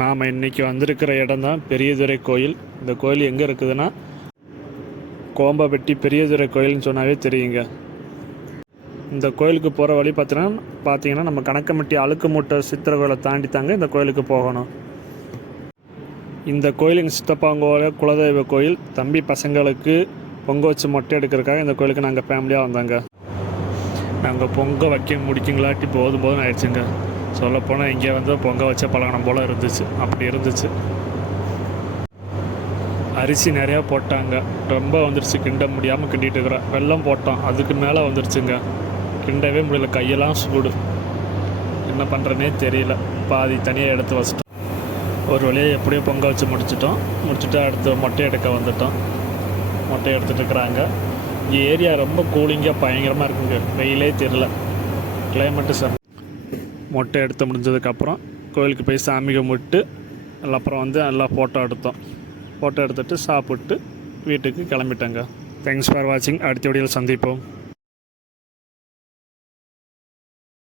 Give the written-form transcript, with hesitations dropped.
நாம் இன்றைக்கி வந்திருக்கிற இடம் தான் பெரியதுரை கோயில். இந்த கோயில் எங்கே இருக்குதுன்னா கோம்பப்பட்டி பெரியதுரை கோயில்னு சொன்னாவே தெரியுங்க. இந்த கோயிலுக்கு போகிற வழி பார்த்தீங்கன்னா நம்ம கணக்கம்பட்டி அழுக்கு மூட்டை சித்திர கோயிலை தாண்டி தாங்க இந்த கோயிலுக்கு போகணும். இந்த கோயில் எங்கள் சித்தப்பாங்கோட குலதெய்வ கோயில். தம்பி பசங்களுக்கு பொங்க வச்சு மொட்டை எடுக்கிறதுக்காக இந்த கோயிலுக்கு நாங்கள் ஃபேமிலியாக வந்தாங்க. நாங்கள் பொங்க வைக்க முடிக்குங்களாட்டி போதும் ஆயிடுச்சுங்க. சொல்லப்போனால் இங்கே வந்து பொங்க வச்ச பழகணம் போல் இருந்துச்சு. அப்படி இருந்துச்சு. அரிசி நிறையா போட்டாங்க. ரொம்ப வந்துடுச்சு, கிண்ட முடியாமல் கிண்டிகிட்டு இருக்கிறோம். வெல்லம் போட்டோம், அதுக்கு மேலே வந்துடுச்சுங்க. கிண்டவே முடியல, கையெல்லாம் சூடு. என்ன பண்ணுறதுனே தெரியல. பாதி தனியாக எடுத்து வச்சிட்டோம். ஒரு வழியாக எப்படியோ பொங்க வச்சு முடிச்சுட்டு அடுத்து மொட்டை எடுக்க வந்துட்டோம். மொட்டை எடுத்துகிட்டு இருக்கிறாங்க. இங்கே ஏரியா ரொம்ப கூலிங்காக பயங்கரமாக இருக்குங்க. வெயிலே தெரியல, கிளைமேட்டு சார். மொட்டை எடுத்து முடிஞ்சதுக்கப்புறம் கோயிலுக்கு போய் சாமி கும்பிட்டு அப்புறம் வந்து நல்லா ஃபோட்டோ எடுத்தோம். ஃபோட்டோ எடுத்துகிட்டு சாப்பிட்டு வீட்டுக்கு கிளம்பிட்டோங்க. தேங்க்ஸ் ஃபார் வாட்சிங். அடுத்த வீடியோவில் சந்திப்போம்.